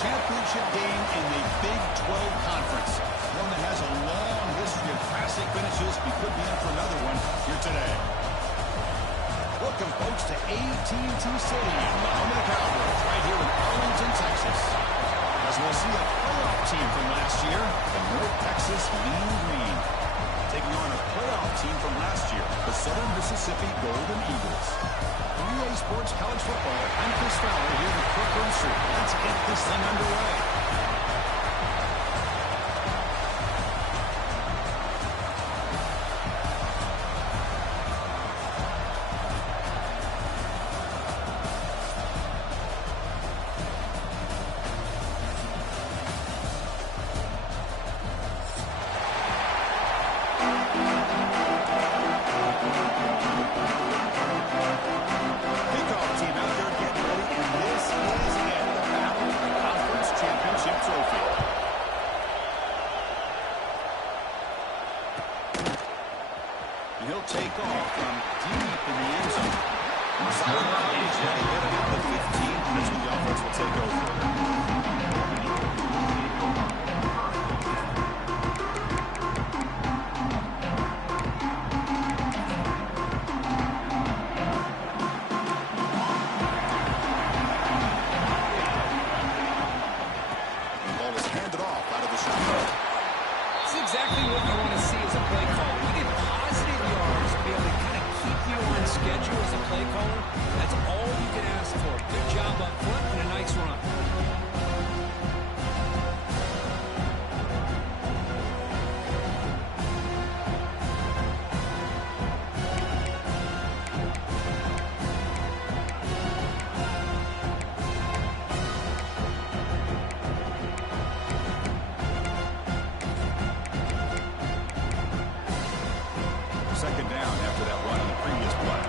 championship game in the Big 12 Conference. One that has a long history of classic finishes. We could be in for another one here today. Welcome, folks, to AT&T Stadium, the home of the Cowboys, right here in Arlington, Texas. As we'll see a playoff team from last year, the North Texas Mean Green, taking on a playoff team from last year, the Southern Mississippi Golden Eagles. 3A Sports College Football, I'm Chris Fowler here with Kirk Herbstreit. Let's get this thing underway. He'll take off from deep in the end zone. He's ready to get him out of the 15, and that's when the offense will take over. The ball is handed off out of the shotgun. It's exactly what you want to see as a play caller. You get positive yards to be able to kind of keep you on schedule as a play caller. That's all you can ask for. Good job up front and a nice run. Second down after that run on the previous play.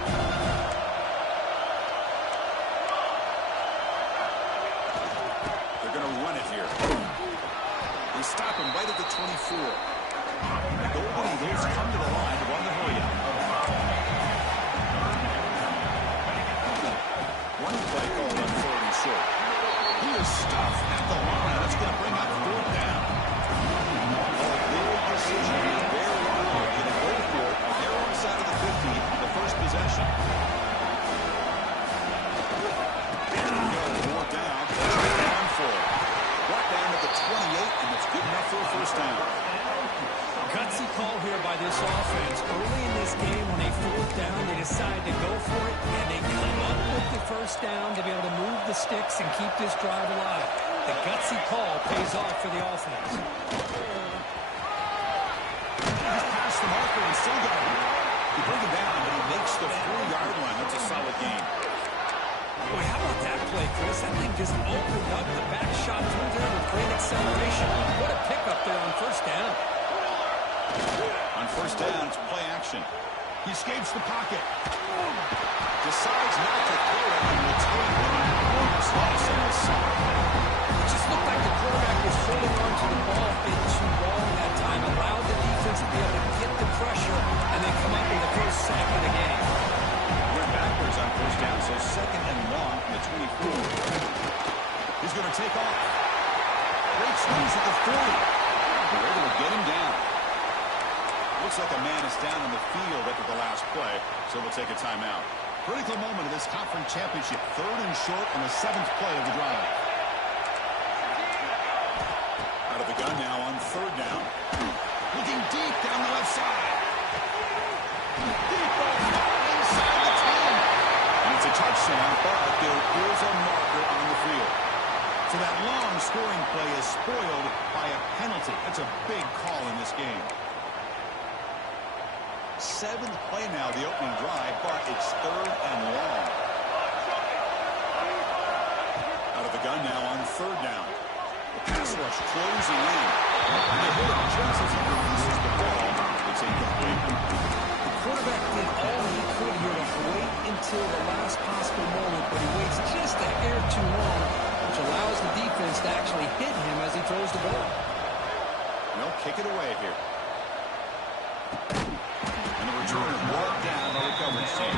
They're going to run it here. They stop him right at the 24. The Golden Eagles come to the line to run the hurry-up. One play called on 3rd and short. He is stuffed at the line. That's going to bring up 4th down. A big decision here very early. Going to go for it. They're on the side of the 50, the first possession. Here we go, 4th down. Down for it. Brought down at the 28, and it's good enough for a first down. Gutsy call here by this offense. Early in this game, when they 4th down, they decide to go for it, and they come up with the first down to be able to move the sticks and keep this drive alive. The gutsy call pays off for the offense. He's past the marker and still got him. He brings it down, but he makes the 4-yard line. That's a solid gain. Boy, how about that play, Chris? That thing just opened up. The back shot through there with great acceleration. What a pickup there on first down. On first down, it's play action. He escapes the pocket. Decides not to throw it and will take it. Almost lost on the side. It just looked like the quarterback was holding on to the ball a bit too long that time. Allowed the defense to be able to get the pressure and then come up with the first sack of the game. Went backwards on first down, so 2nd and long from the 24. He's going to take off. Great swings at the 40. They're able to get him down. Looks like a man is down on the field after the last play, so we'll take a timeout. Critical moment of this conference championship. 3rd and short on the 7th play of the drive. Out of the gun now on 3rd down. Looking deep down the left side. Deep ball inside the 10. And it's a touchdown, but there is a marker on the field. So that long scoring play is spoiled by a penalty. That's a big call in this game. 7th play now, the opening drive, but it's 3rd and long. Out of the gun now on 3rd down. The pass rush closing in. And they hit him just as he releases the ball. It's incomplete. The quarterback did all he could here to wait until the last possible moment, but he waits just a hair too long, which allows the defense to actually hit him as he throws the ball. They'll kick it away here. And the returner brought down by the coverage team.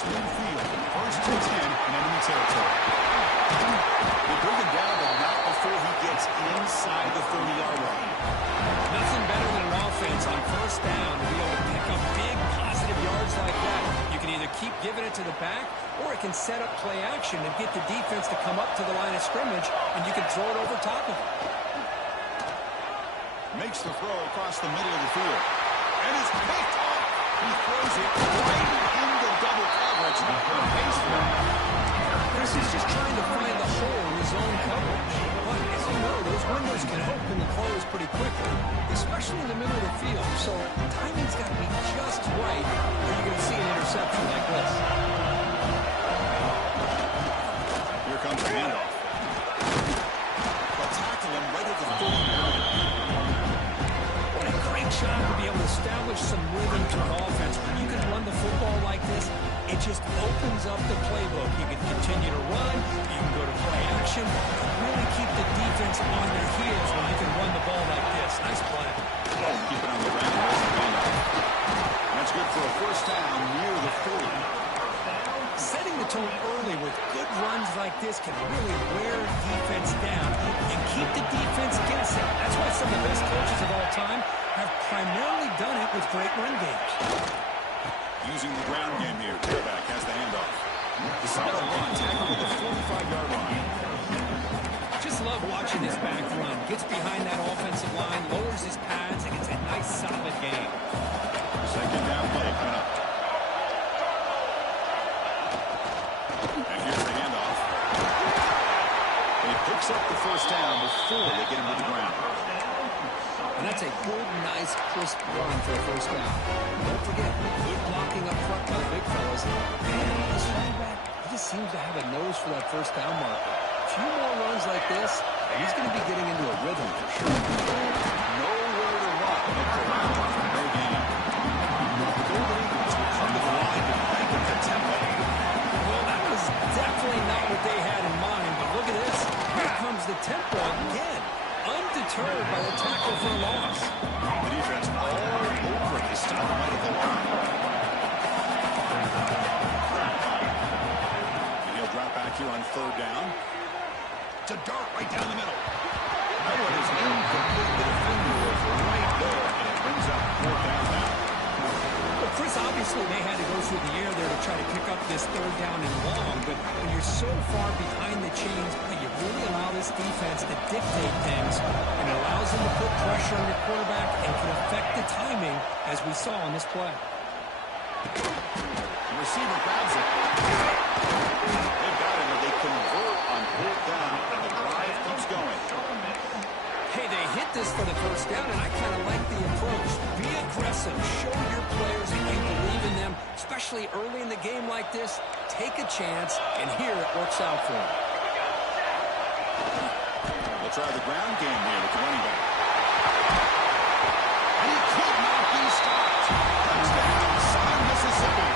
split field. First and 10 in enemy territory. They bring him down, but not before he gets inside the 30-yard line. Nothing better than an offense on first down to be able to pick up big positive yards like that. You can either keep giving it to the back, or it can set up play action and get the defense to come up to the line of scrimmage, and you can throw it over top of it. Makes the throw across the middle of the field. And it's picked off. He throws it right into double coverage. Pays for it. Chris is just trying to find the hole in his own coverage. But as you know, those windows can open and close pretty quickly, especially in the middle of the field. So timing's got to be just right, or you're going to see an interception like this. Here comes the handoff. They'll tackle him right at the 30-yard line. What a great job to be able to establish some rhythm to an offense. When you can run the football like this, it just opens up the playbook. You can continue to run, you can go to play action, really keep the defense on their heels when you can run the ball like this. Nice play. Keep it on the ground. That's good for a first down near the 40. Setting the tone early with good runs like this can really wear defense down and keep the defense guessing. That's why some of the best coaches of all time have primarily done it with great run games. Using the ground game here. Quarterback has the handoff. The solid run tackled at the 45-yard line. Just love watching this back run. Gets behind that offensive line, lowers his pads, and it's a nice solid game. Second down play coming up. And here's the handoff. He picks up the first down before they get him to the ground. And that's a good, nice, crisp run for a first down. Don't forget, good blocking up front by the big fellas. And this running back, he just seems to have a nose for that first down marker. A few more runs like this, and he's going to be getting into a rhythm for sure. Nowhere to run at the round from no gain. The Golden Eagles will come to the line to break up the tempo. Well, that was definitely not what they had in mind, but look at this. Here comes the tempo again. Undeterred by the tackle for a loss. The defense all over this time right at the line. And he'll drop back here on third down. To dart right down the middle. That one is incomplete. The defender was right there, and it brings up fourth down now. Well, Chris, obviously they had to go through the air there to try to pick up this third down and long, but when you're so far behind the chains, you really allow this defense to dictate things, and it allows them to put pressure on your quarterback and can affect the timing, as we saw on this play. The receiver grabs it. They've got him, but they convert on fourth down, and the drive keeps going. Hey, they hit this for the first down, and I kind of like the approach. Be aggressive. Show your players that you believe in them, especially early in the game like this. Take a chance, and here it works out for them. They'll try the ground game here with the running back. And he could not be stopped. Touchdown, Southern Mississippi.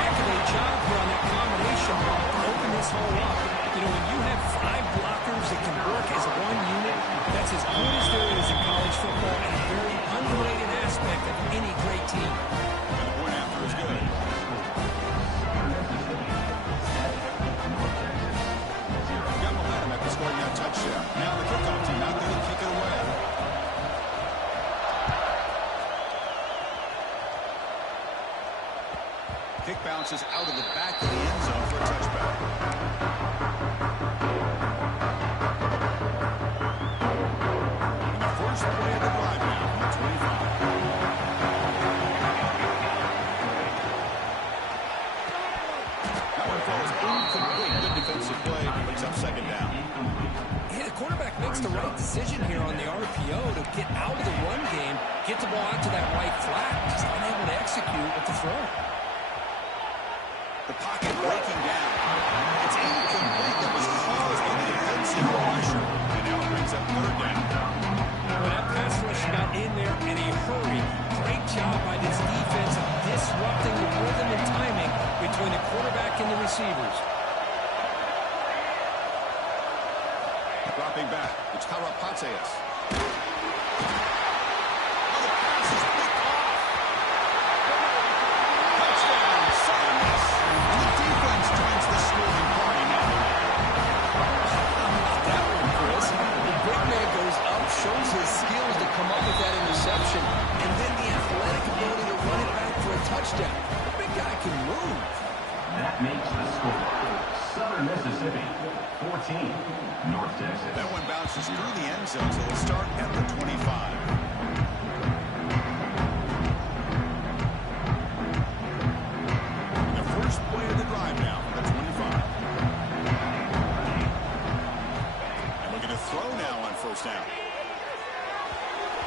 Heck of a job here on that combination block to open this hole up. You know, when you have 5 blockers that can work as one unit, that's as good as there is in college football and a very underrated aspect of any great team. And the point after is good. Got momentum after scoring that touchdown. Now the kickoff team out there to kick it away. Kick bounces out of the back of the end zone for a touchback. And the first play of the drive now from the 25. That one falls incomplete. Good defensive play. Brings up second down. Yeah, the quarterback makes the right decision here on the RPO to get out of the run game, get the ball out to that right flat, just unable to execute with the throw. The pocket breaking down. It's incomplete. That was caused by the defensive pressure. And now it brings up third down. Well, that pass rush got in there in a hurry. Great job by this defense of disrupting the rhythm and timing between the quarterback and the receivers. Dropping back. It's Karapatsias. Oh, the pass is picked off. Touchdown, Southern guy can move. That makes the score Southern Mississippi 14, North Texas. That one bounces through the end zone, so they'll start at the 25. The first play of the drive now for the 25. And we're going to throw now on first down.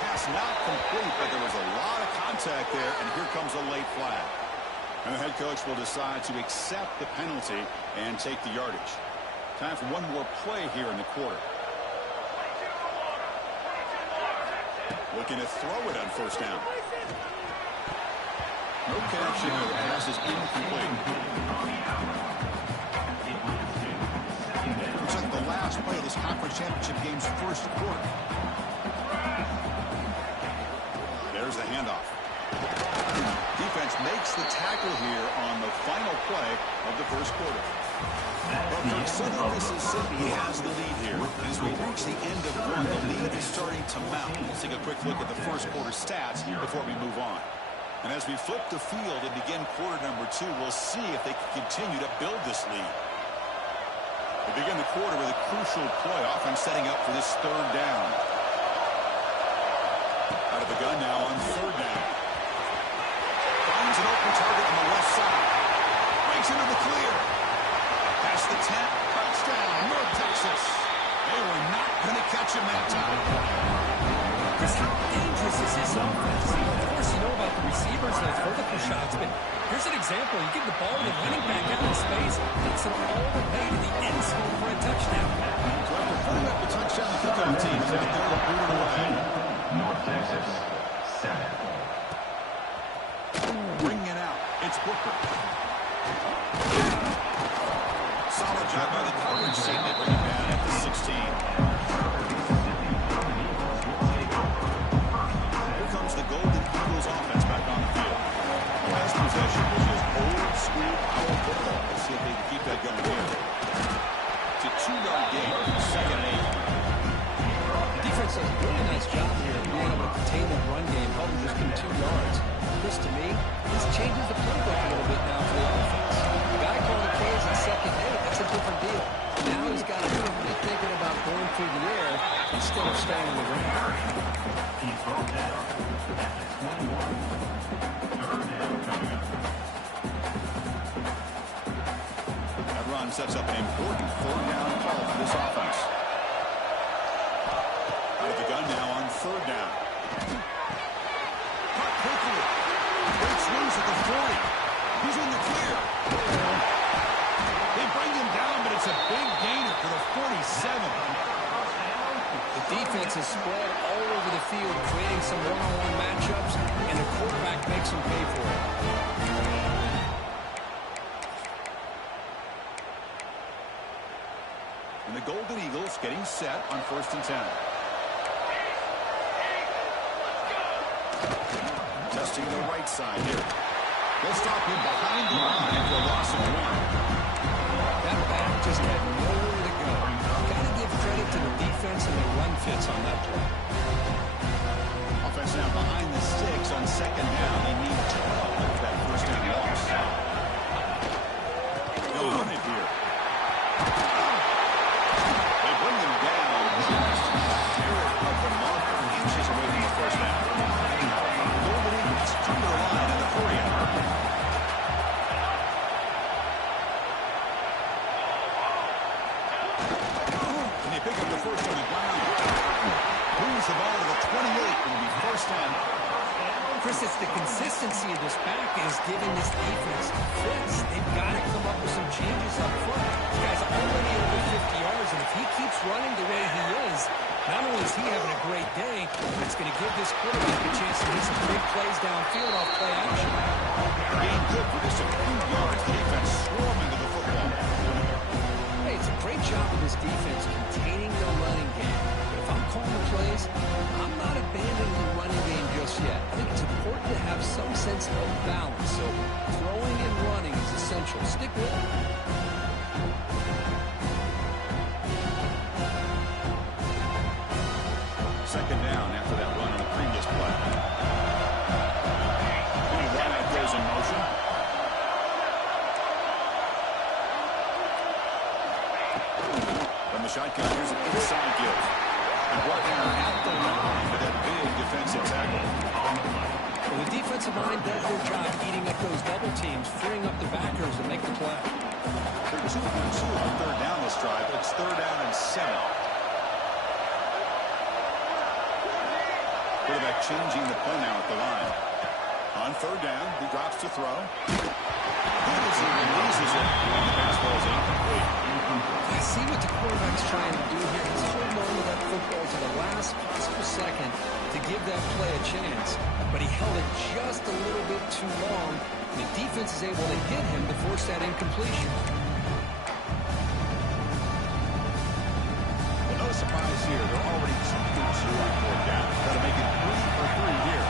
Pass not complete, but there was a lot of contact there, and here comes a late flag. And the head coach will decide to accept the penalty and take the yardage. Time for one more play here in the quarter. Looking to throw it on first down. No connection. The pass is incomplete. Looks like the last play of this conference championship game's first quarter. There's the handoff. Defense makes the tackle here on the final play of the first quarter. Well, for Southern Mississippi has the lead here. As we reach the end of one, the lead is starting to mount. Let's take a quick look at the first quarter stats before we move on. And as we flip the field and begin quarter number 2, we'll see if they can continue to build this lead. We begin the quarter with a crucial play, offense setting up for this third down. Out of the gun now on third down. Finds an open target on the left side. Breaks into the clear. Past the 10. Touchdown, North Texas. They were not going to catch him that time. Chris, how dangerous is this offense? Of course, you know about the receivers, those vertical shots, but here's an example. You give the ball to the running back out in space, takes it all the way to the end zone for a touchdown. So after putting up the touchdown, the kickoff team is out there to boot it away. North Texas 7. Bringing it out. It's Booker. Solid job by the coverage team. They bring it down at the 16. Here comes the Golden Eagles offense back on the field. Last possession was just old school power football. Let's see if they can keep that going here. It's a 2-yard gain. Second and 8. The defense does a really nice job here of being able to contain that run game, held them just in 2 yards. Chris, to me, this changes the playbook a little bit now for the offense. The guy calling plays in second, hey, that's a different deal. Now he's got to be thinking about going through the air instead of staying on the ground. That run sets up an important third down call for this offense. Out of the gun now on third down. Caught quickly. Breaks loose at the 40. He's in the clear. They bring him down, but it's a big gainer for the 47. The defense is spread all over the field, creating some one-on-one matchups, and the quarterback makes them pay for it. And the Golden Eagles getting set on 1st and 10. Testing the right side here. They'll stop him behind the line for a loss of 1. That back just had nowhere to go. Got to give credit to the defense and the run fits on that play. Offense now behind the sticks on second down. They need 12 after that first down loss. They'll run it here. They bring them down just near of the marker, inches away from the first down. Golden Eagles come to the line in the 40. And they pick up the first on the ground. Moves the ball to the 28. It will be first down. Chris, it's the consistency of this back is giving this defense fits. They've got to come up with some changes up front. This guy's already over 50 yards, and if he keeps running the way he is, not only is he having a great day, but it's going to give this quarterback a chance to hit some big plays downfield off play action. Being good for just a few yards. The defense swarming to the football. Hey, it's a great job of this defense containing the running game. But if I'm calling the plays, I'm not abandoning the running game just yet. I think it's important to have some sense of balance. So throwing and running is essential. Stick with it. Second down after that run on the previous play. And the wideout goes in motion. the shotgun. Here's an inside give. And Wagner at the line with that big defensive tackle. Well, the defensive line does their job eating up those double teams, freeing up the backers to make the play. They're 2 for 2 on third down this drive. It's third down and 7. Quarterback changing the play now at the line. On third down, he drops to throw. Good as he releases it, and the pass ball is incomplete. I see what the quarterback's trying to do here. He's holding on to that football to the last possible second to give that play a chance. But he held it just a little bit too long. The defense is able to hit him to force that incompletion. Well, no surprise here. They're already 2 for 2 on fourth down. Got to make it 3 for 3 here.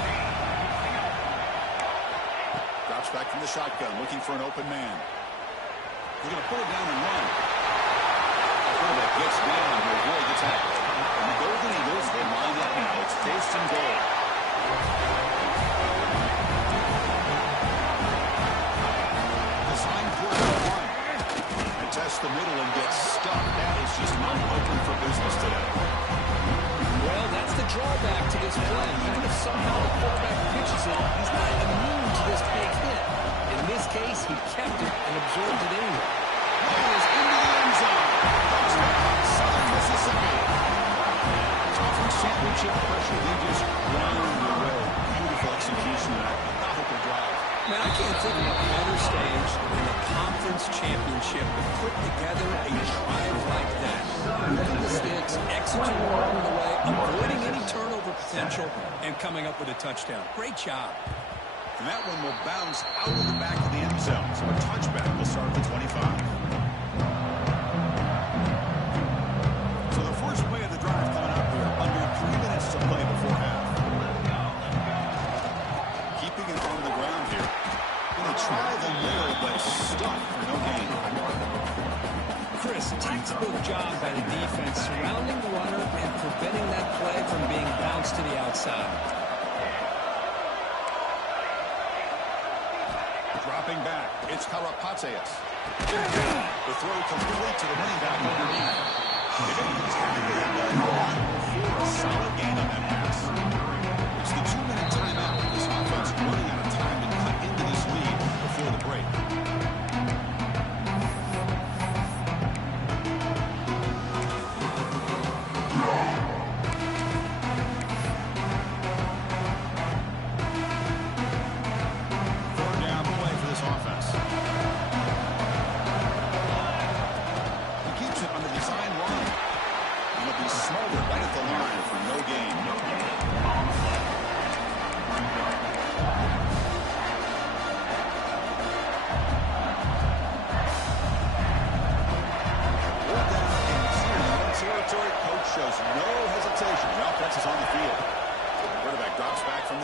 Drops back from the shotgun, looking for an open man. He's going to pull it down and run. Quarterback gets down to avoid the tackle. And the Golden Eagles, they line up now. It's first and goal. Design quarterback one. And tests the middle and gets stuck. That is just not open for business today. Well, that's the drawback to this play. Even if somehow the quarterback pitches it, he's not immune to this big hit. In this case, he kept it and absorbed it anyway. Ball is into the end zone. Touchdown, Southern Mississippi. Conference championship pressure, they just ground the way. Beautiful execution of that methodical drive. Man, I can't think of a better stage than the conference championship to put together a drive like that. Moving the sticks, executing along the way, avoiding any turnover potential, and coming up with a touchdown. Great job. And that one will bounce out of the back of the end zone. So a touchback will start at the 25. So the first play of the drive coming up here. Under 3 minutes to play before half. Keeping it on the ground here. Going to try the middle, but stuck for no gain. Chris, textbook job by the defense, surrounding the runner and preventing that play from being bounced to the outside. Dropping back, it's Karapatsias. The throw complete to the running back underneath. They didn't tackle him for a solid gain on that pass. It's the 2-minute timeout. This offense running out of time to cut into this lead before the break.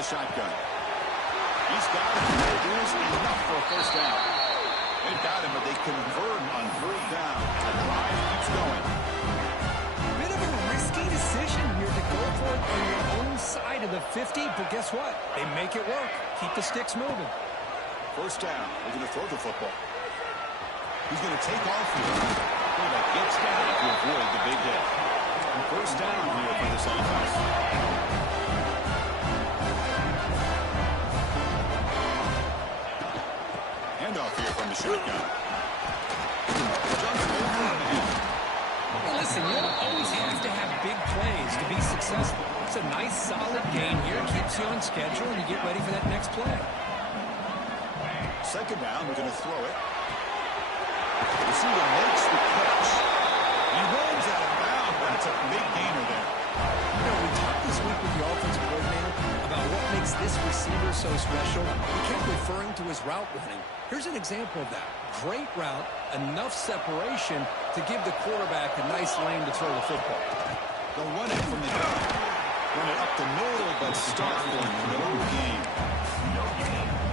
Shotgun. He's got it. It is enough for a first down. They've got him, but they convert on third down. The drive keeps going. Bit of a risky decision here to go for it on your own side of the 50, but guess what? They make it work. Keep the sticks moving. First down. They're going to throw the football. He's going to take off here. Quarterback gets down to avoid the big hit. And first down here for this offense. Handoff here from the shotgun. Well, listen, you don't always have to have big plays to be successful. It's a nice, solid gain here. Keeps you on schedule, and you get ready for that next play. Second down, we're going to throw it. The receiver makes the catch. He runs out of bounds, but it's a big gainer there. You know, we talked this week with the offensive coordinator about what makes this receiver so special. He kept referring to his route running. Here's an example of that. Great route, enough separation to give the quarterback a nice lane to throw the football. They'll run it from the gun. Run it up the middle, but start for no gain.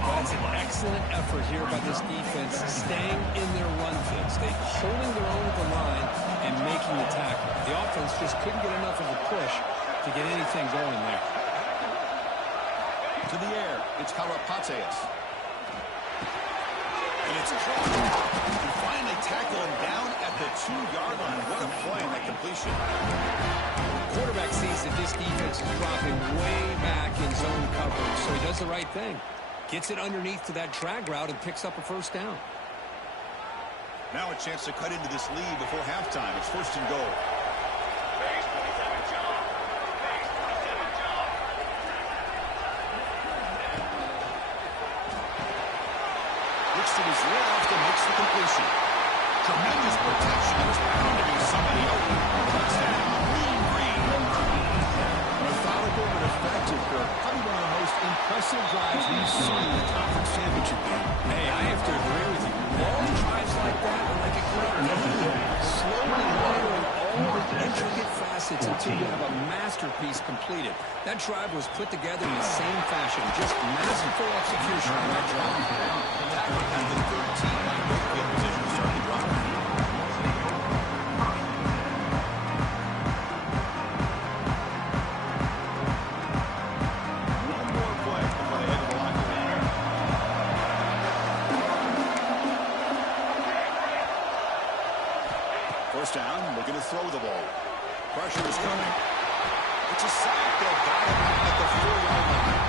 That's an excellent effort here by this defense, staying in their run fits. They holding their own at the line and making the tackle. The offense just couldn't get enough of a push to get anything going there. To the air, it's Karapatsias. And it's caught. And finally tackle him down at the 2-yard line. What a play on that completion. Quarterback sees that this defense is dropping way back in zone coverage, so he does the right thing. Gets it underneath to that drag route and picks up a first down. Now a chance to cut into this lead before halftime. It's first and goal. Looks to his left and makes the completion. Tremendous protection. It was bound to be somebody open. Touchdown, Mean Green. Methodical but effective, Kirk. Probably one of the most impressive drives we've seen in the conference championship game. Hey, I have to agree with you. Long drives like that are like a great game. Slowly layering all the intricate facets until you have a masterpiece completed. That drive was put together in the same fashion. Just masterful execution on that drive. Tackle at the 13-line field position to start the drive. One more play before they head to the locker room. First down, looking to throw the ball. Pressure is coming. It's a sack. They've got him at the 4-yard line.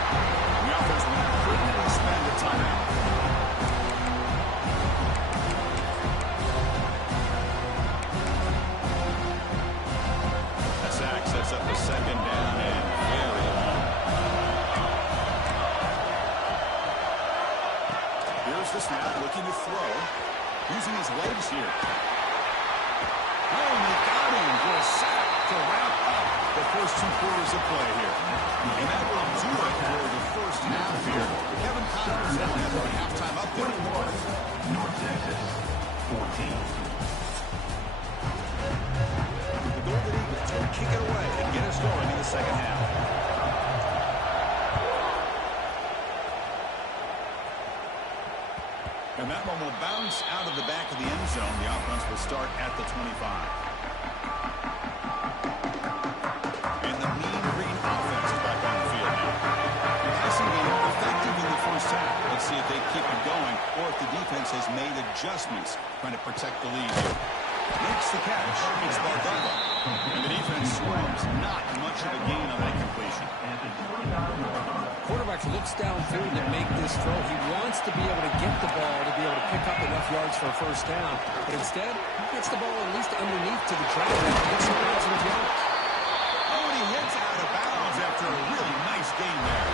The offense will now quickly spend a timeout. A sack sets up the second down and very long. Here's the snap, looking to throw. Using his legs here. Oh, and they got him for a sack to wrap up the first 2 quarters of play here. And that will do it for the first half here. Kevin Connors now has our halftime update. North Texas, 14. The Golden Eagles will kick it away and get us going in the second half. And that one will bounce out of the back of the end zone. The offense will start at the 25. And the Mean Green offense is back on the field now. Passing game effective in the first half. Let's see if they keep it going or if the defense has made adjustments trying to protect the lead here. Makes the catch. It's Bardella. And the defense swarms. Not much of a gain on that completion. Quarterback looks downfield to make this throw. He wants to be able to get the ball to be able to pick up enough yards for a first down. But instead, he gets the ball at least underneath to the track and gets some positive yards. Oh, and he hits out of bounds after a really nice game there.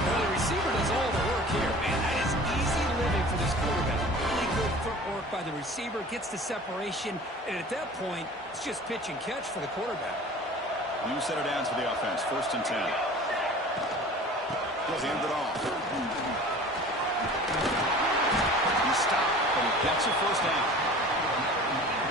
Well, the receiver does all the work here. Man, that is easy living for this quarterback. Really good footwork by the receiver, gets the separation, and at that point, it's just pitch and catch for the quarterback. New set of downs for the offense. First and 10. He'll hand it off. He stopped, but he gets a first down.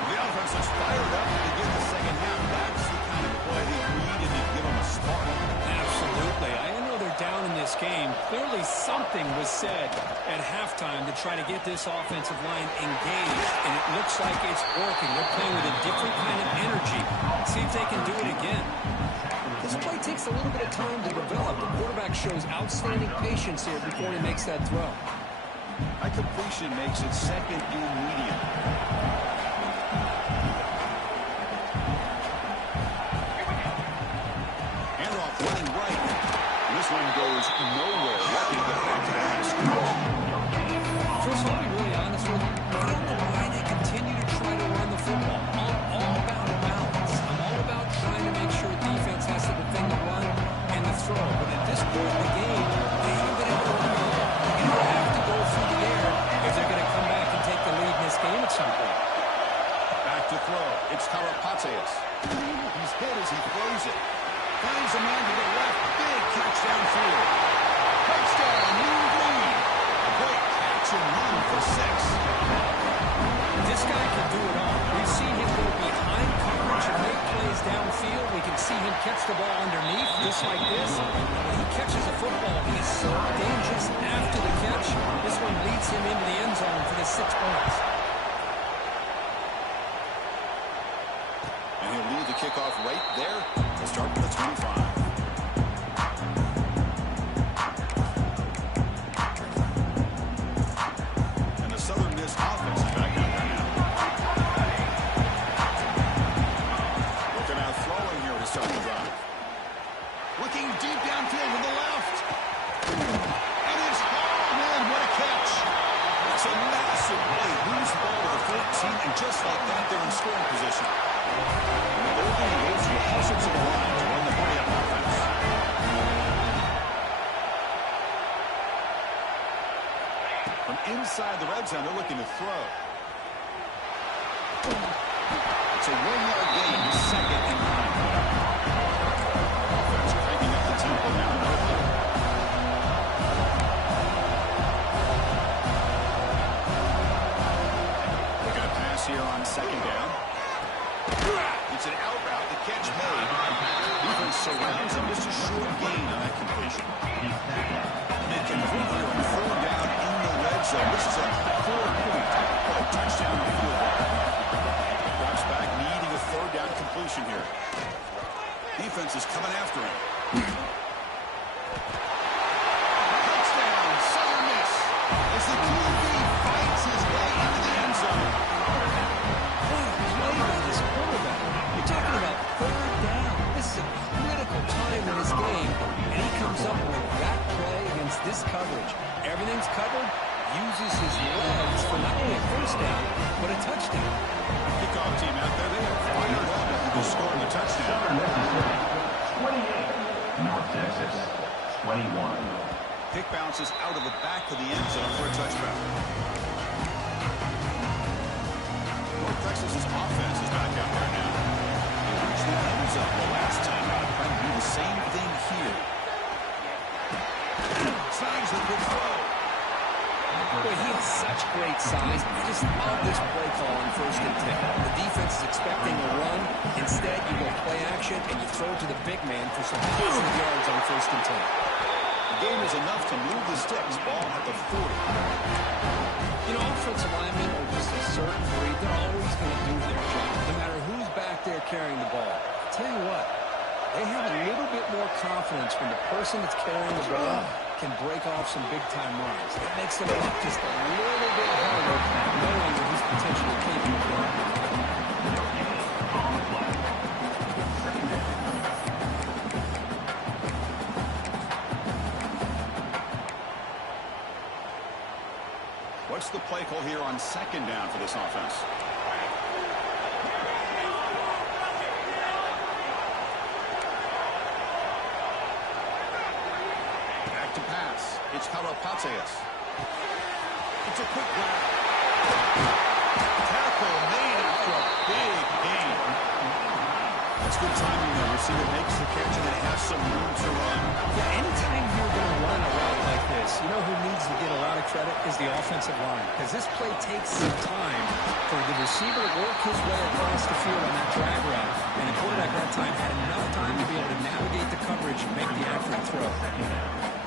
The offense is fired up to begin the second half. That's the kind of play they needed to give them a spark. Absolutely. I know they're down in this game. Clearly something was said at halftime to try to get this offensive line engaged, and it looks like it's working. They're playing with a different kind of energy. See if they can do it again. This play takes a little bit of time to develop. The quarterback shows outstanding patience here before he makes that throw. That completion makes it second and medium. Handoff running right. This one goes nowhere. Lucky to get back to the high school. First, I'll be really honest with you. I don't know why they continue to try to run the football. I'm all about balance. I'm all about trying to make sure defense has to defend the run and the throw. But at this point in the game, they haven't been able to run the ball. They're going to have to go through the air if they're going to come back and take the lead in this game at some point. Back to throw. It's Karapateas. He's hit as he throws it. Finds a man to the left. Big catch downfield. Touchdown, Mean Green. Great catch and run for 6. This guy can do it all. We've seen him go behind coverage and make plays downfield. We can see him catch the ball underneath, just like this. When he catches a football, he is so dangerous after the catch. This one leads him into the end zone for the 6 points. And he'll lead the kickoff right there to start with the 25. And the Southern Miss offense is back out there now. massive play. Lose the ball to the 14, and just like that, they're in scoring position. They're going to go to the hustle to the line to run the hurry-up offense. From inside the red zone, they're looking to throw. It's a 1-yard gain, second and 9. Offense cranking up the tempo now. No huddle. They're going to pass here on second down. It's an out route. The catch made. Defense surrounds him. Just a short gain on that completion. They can move here on third down in the red zone. This is a 4-point touchdown on the field goal. Drops back, needing a third down completion here. Defense is coming after him. Touchdown, Southern Miss. As the QB fights his way into the end zone. What a play by this quarterback. You're talking about third down. This is a critical time in this game, and he comes up with that play against this coverage. Everything's covered, uses his legs for not only a first down, but a touchdown. Kickoff team out there, they have fired up after scoring the touchdown. Southern Miss 28, North Texas 21. Pick bounces out of the back of the end zone for a touchdown. North Texas's offense is back out there now. They reached that end zone the last time out. Trying to do the same thing here. Signs the big throw. Boy, he has such great size. I just love this play call on 1st and 10. The defense is expecting a run. Instead, you go play action, and you throw it to the big man for some positive yards on 1st and 10. The game is enough to move the sticks. Ball at the 40. You know, offensive linemen are just a certain breed. They're always going to do their job, no matter who's back there carrying the ball. I'll tell you what, they have a little bit more confidence when the person that's carrying the ball can break off some big-time runs. It makes them look just a little bit harder, knowing that he's potentially capable of it. What's the play call here on second down for this offense? Back to pass. It's Karapatsias. It's a quick grab. Tackle made after a big gain. That's good timing there. Receiver makes the catch and then has some room to run. Yeah, anytime you're going to run a route like this, you know who needs to get a lot of credit is the offensive line. Because this play takes some time for the receiver to work his way across the field on that drag route. And the quarterback that time had enough time to be able to navigate the coverage and make the accurate throw.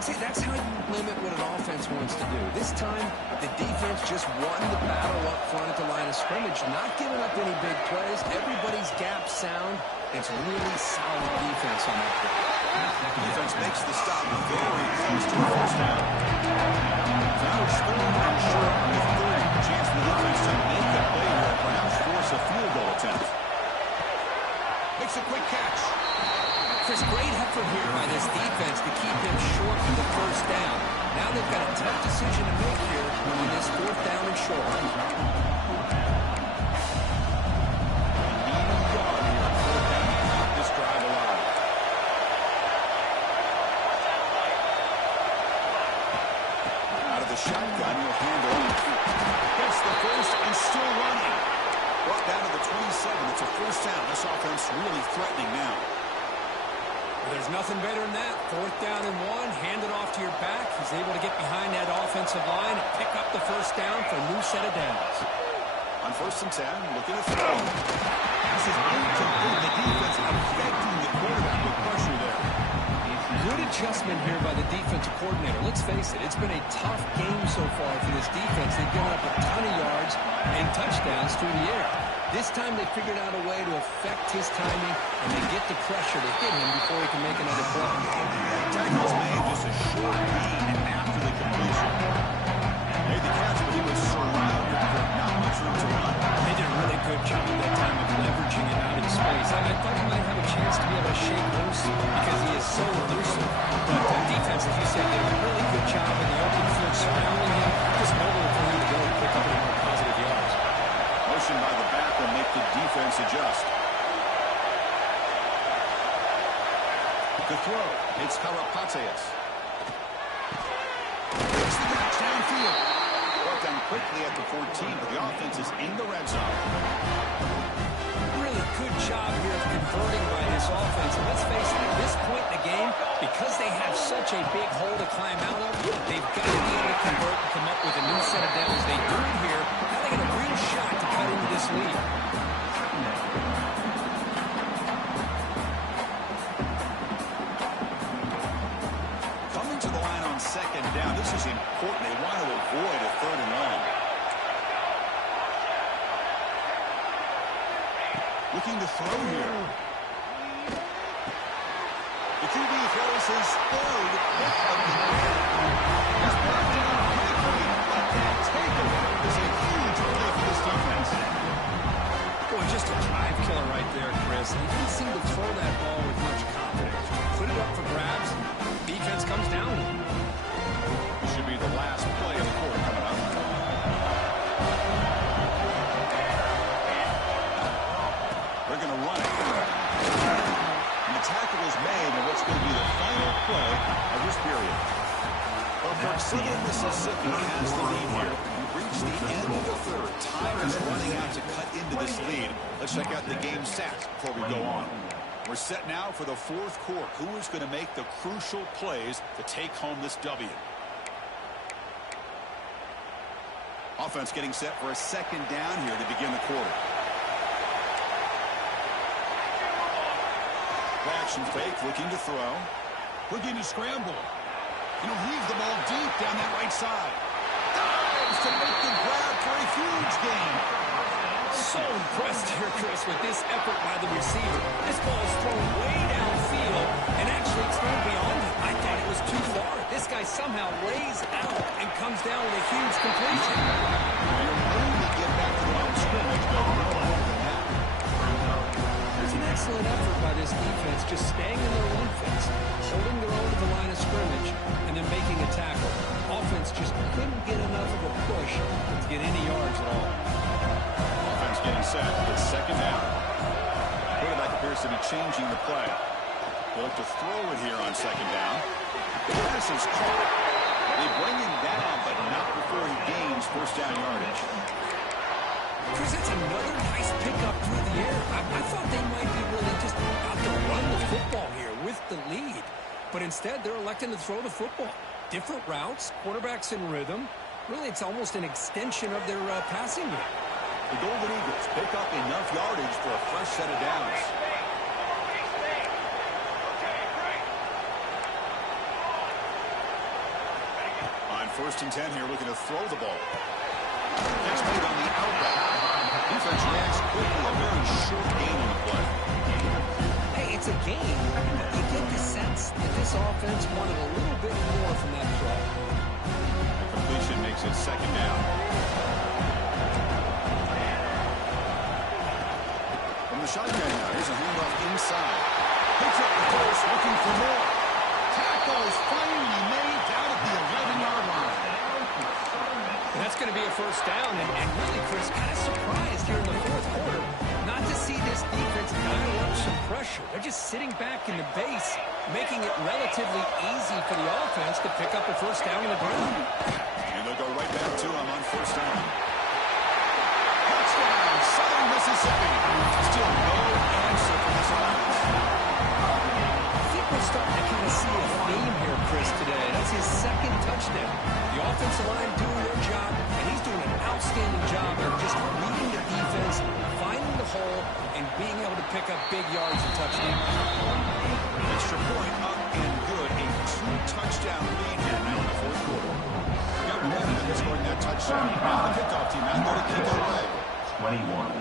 See, that's how you limit what an offense wants to do. This time, the defense just won the battle up front at the line of scrimmage, not giving up any big plays. Everybody's gap sound. It's really solid defense on that play. Defense makes the stop very close to the first down. Now it's third and short with 30. Chance for the defense to make a play here and perhaps force a field goal attempt. Makes a quick catch. Chris, great effort here by this defense to keep him short of the first down. Now they've got a tough decision to make here on this 4th down and short. Shotgun will handle it. Gets the first and still running. Brought down to the 27. It's a first down. This offense really threatening now. Well, there's nothing better than that. 4th down and 1. Hand it off to your back. He's able to get behind that offensive line and pick up the first down for a new set of downs. On 1st and 10, looking to throw. Pass is incomplete. The defense affecting the quarterback with pressure there. Good adjustment here by the defensive coordinator. Let's face it, it's been a tough game so far for this defense. They've given up a ton of yards and touchdowns through the air. This time they figured out a way to affect his timing, and they get the pressure to hit him before he can make another play. Tackles made just a short gain after the completion. Made the catch, but he was surrounded with not much room to run. They did a really good job that time of leveraging it out in space. I thought he might have a chance to be able to shake loose because he is so elusive. But defense, as you said, did a really good job in the open field surrounding him. Just nowhere for him to go to pick up defense adjust. To throw, it's Karapatsias. Takes the catch downfield. Brought down quickly at the 14, but the offense is in the red zone. Really good job here of converting by this offense. And let's face it, at this point in the game, because they have such a big hole to climb out of, they've got to be able to convert and come up with a new set of downs. They do it here. Now they get a real shot to cut into this lead. Coming to the line on second down. This is important. They want to avoid a 3rd and long. Looking to throw here. The QB throws his 3rd hit of the year. He's brought down quickly, but that takeaway is a huge play for this defense. Boy, just a drive killer right there, Chris. He didn't seem to throw that ball with much confidence. Put it up for grabs. Defense comes down. This should be the last play of the quarter coming up. They're going to run it. And the tackle is made in what's going to be the final play of this period. Well, folks, Southern Mississippi has the lead here. We've reached the end of the 3rd. Time is running out to cut into this lead. Let's check out the game stats before we go on. We're set now for the 4th quarter. Who is going to make the crucial plays to take home this W? Offense getting set for a 2nd down here to begin the quarter. Action fake, looking to throw. Looking to scramble. He'll heave the ball deep down that right side. Dives to make the grab for a huge gain. So impressed here, Chris, with this effort by the receiver. This ball is thrown way downfield, and actually it's thrown beyond him. I thought it was too far. This guy somehow lays out and comes down with a huge completion. You're going to get back to the line of scrimmage, but no more than that. There's an excellent effort by this defense, just staying in their own fence, holding their own to the line of scrimmage, and then making a tackle. Offense just couldn't get enough of a push to get any yards at all. Offense getting set. It's 2nd down. Quarterback appears to be changing the play. They look to throw it here on 2nd down. The pass is caught. They bring him down, but not before he gains 1st down yardage. Chris, that's another nice pickup through the air. I thought they might be really just about to run the football here with the lead. But instead, they're electing to throw the football. Different routes, quarterbacks in rhythm. Really, it's almost an extension of their passing game. The Golden Eagles pick up enough yardage for a fresh set of downs. On 1st and 10 here, looking to throw the ball. Catch made on the outback. Defense reacts quickly. A very short gain on the play. Hey, it's a game. You get the sense that this offense wanted a little bit more from that play. The completion makes it 2nd down. From the shotgun now, here's a handoff inside. Picks up the course, looking for more. Tackle is finally made down at the 11-yard line. And that's going to be a 1st down, and really, Chris, kind of surprised here in the 4th quarter not to see this defense dial up some pressure. They're just sitting back in the base, making it relatively easy for the offense to pick up a 1st down on the ground. And they'll go right back to him on 1st down. Touchdown, Southern Mississippi. Still no answer for this offense. I think we're starting to kind of see a theme here, Chris, today. That's his 2nd touchdown. The offensive line doing their job, and he's doing an outstanding job of just reading the defense, finding the hole, and being able to pick up big yards and touchdowns. Extra point up and good. A 2-touchdown lead here now in the 4th quarter. Got momentum in scoring that touchdown. Now the kickoff team out there to kick it away. 21.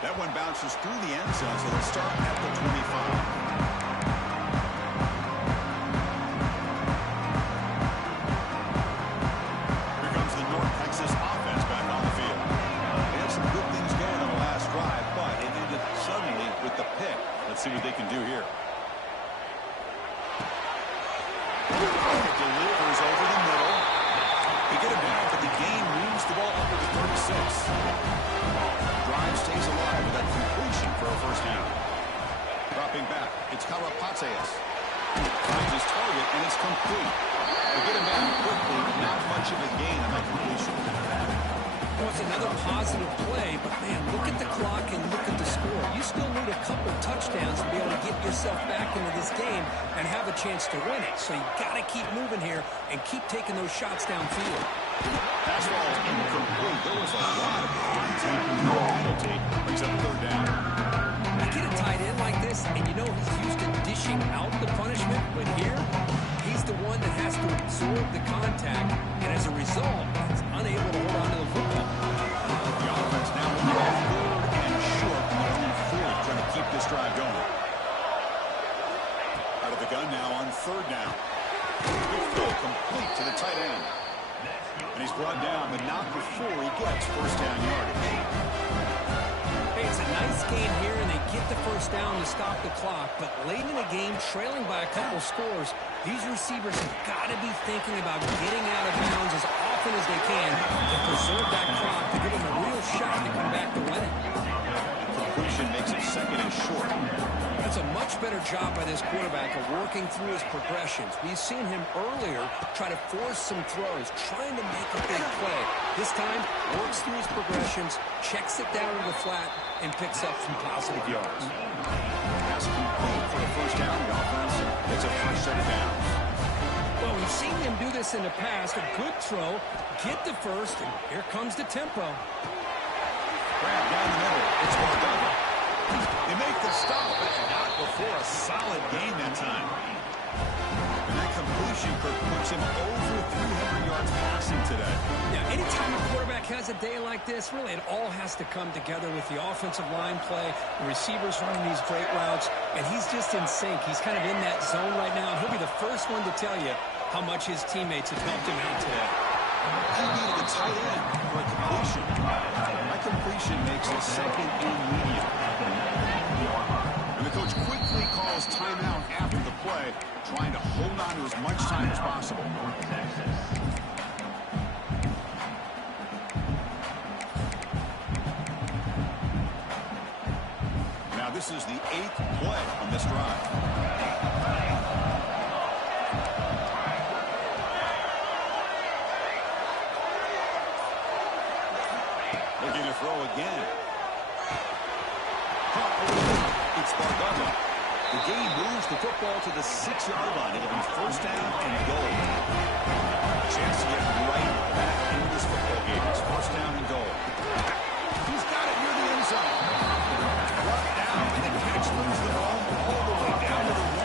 That one bounces through the end zone, so they'll start at the 25. Let's see what they can do here. Delivers over the middle. They get it back, but the game moves the ball up to the 30. 36. Drive stays alive with that completion for a first down. Dropping back, it's Karapateas. Finds his target, and it's complete. They get him down quickly, not much of a gain on that completion. Well, it's another positive play, but man, look at the clock and look at the score. You still need a couple touchdowns to be able to get yourself back into this game and have a chance to win it. So you got to keep moving here and keep taking those shots downfield. Pass ball is incomplete. There was a lot of contact penalty. Brings up third down. I get a tight end like this, and you know he's used to dishing out the punishment, but here, he's the one that has to absorb the contact, and as a result, he's unable to hold on to the football. The offense now on third and short on their own fourth, trying to keep this drive going. Out of the gun now on third down. Good throw, complete to the tight end. And he's brought down, but not before he gets first down yardage. Hey, it's a nice game here, and they get the first down to stop the clock. But late in the game, trailing by a couple scores, these receivers have got to be thinking about getting out of bounds as often as they can to preserve that clock to give them a real shot to come back to win it. Completion makes it second and short. That's a much better job by this quarterback of working through his progressions. We've seen him earlier try to force some throws, trying to make a big play. This time, works through his progressions, checks it down to the flat, and picks up some positive yards. Pass complete for a first down. The offense gets a fresh set of downs. Well, we've seen him do this in the past. A good throw, get the first, and here comes the tempo. Grab down the middle. It's Bardella. They make the stop, but not before a solid gain that time. And that completion, Kirk, puts him over 300 yards passing today. Yeah, anytime a quarterback has a day like this, really it all has to come together with the offensive line play, the receivers running these great routes, and he's just in sync. He's kind of in that zone right now. He'll be the first one to tell you how much his teammates have helped him out today. He needed a tight end for a completion. That completion makes it second and medium. And the coach quickly calls timeout after the play, trying to hold on to as much time as possible. Now this is the 8th play on this drive. Looking to throw again. It's Bardella. The game moves the football to the 6-yard line. It'll be first down and goal. A chance to get right back into this football game. It's first down and goal. He's got it near the end zone. Brought down, and the catch moves the ball all the way down to the 1.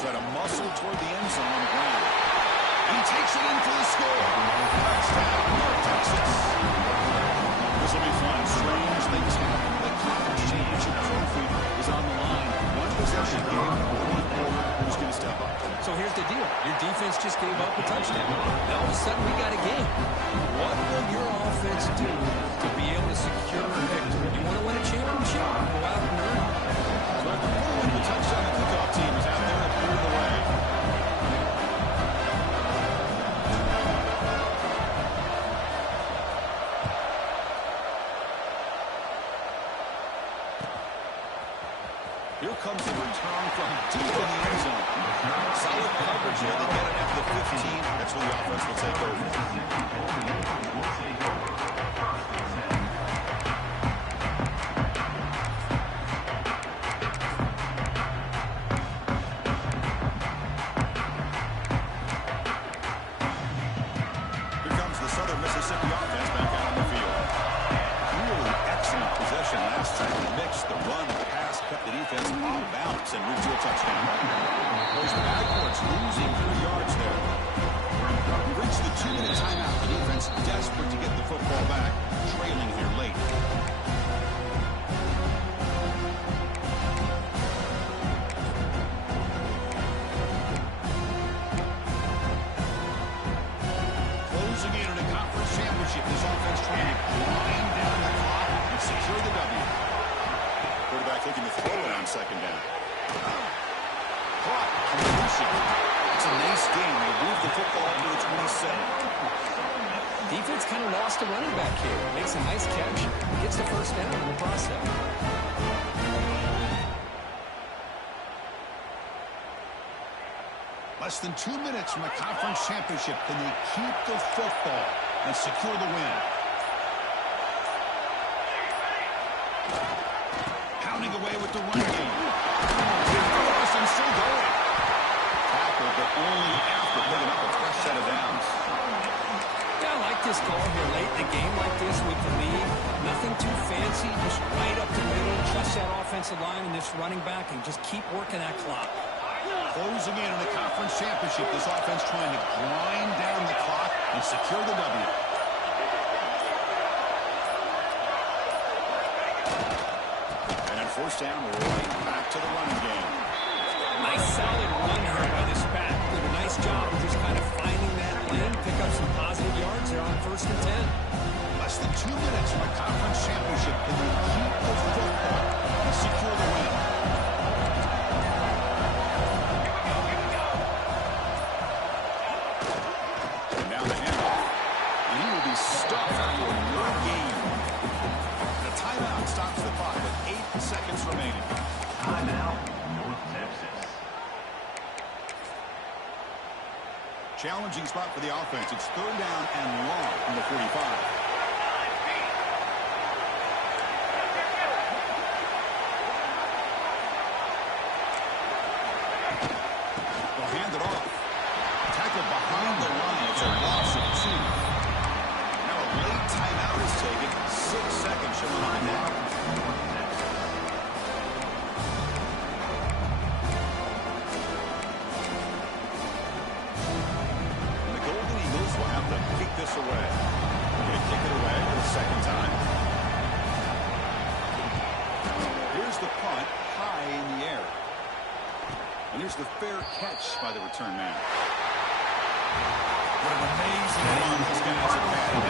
Try to muscle toward the end zone on the ground. He takes it in for the score. Touchdown, North Texas. This will be fun. Strange things happen. The conference championship trophy is on the line. One possession game, one quarter. Who's going to step up? So here's the deal. Your defense just gave up a touchdown. Now all of a sudden we got a game. What will your offense do to be able to secure a victory? You want to win a championship? Go out and earn it. So at the point, the touchdown, the kickoff team is out there to clear the way. Here comes the return from deep in the end zone. Solid coverage here. They get it after the 15. That's when the offense will take over. Here comes the Southern Mississippi offense back out on the field. Really excellent possession last time. They mixed the run and the pass, kept the defense off balance, and moved to a touchdown. Goes backwards, losing 3 yards there. We reached the 2-minute timeout. The defense desperate to get the football back, trailing here late. Closing in on a conference championship, this offense trying to grind down the clock and secure the W. Quarterback looking to throw it on second down. Caught, completion. That's a nice game. They move the football into the 27. Defense kind of lost a running back here. Makes a nice catch. Gets the first down in the process. Less than 2 minutes from a conference championship. Can they keep the football and secure the win? Pounding away with the run game. And still going. Tackle, but only after picking up a fresh set of downs. Yeah, I like this call here late in a game like this with the lead. Nothing too fancy, just right up the middle. Trust that offensive line and this running back and just keep working that clock. Closing in on the conference championship, this offense trying to grind down the clock and secure the W. And at first down, right back to the running game. Nice solid run here by this back. Did a nice job of just kind of finding that lane, pick up some positive yards there on 1st and 10. Less than 2 minutes from a conference championship. Can they keep the football and secure the win? And now the handoff. And he will be stuck for no gain. The timeout stops the clock with 8 seconds remaining. Timeout, North Texas. Challenging spot for the offense. It's 3rd down and long from the 45. They'll hand it off. Tackled behind the line. It's a loss of 2. Now a late timeout is taken. 6 seconds from the timeout. And the Golden Eagles will have to kick this away. They're going to kick it away for the 2nd time. Here's the punt high in the air. And here's the fair catch by the return man. What an amazing run this guy has had.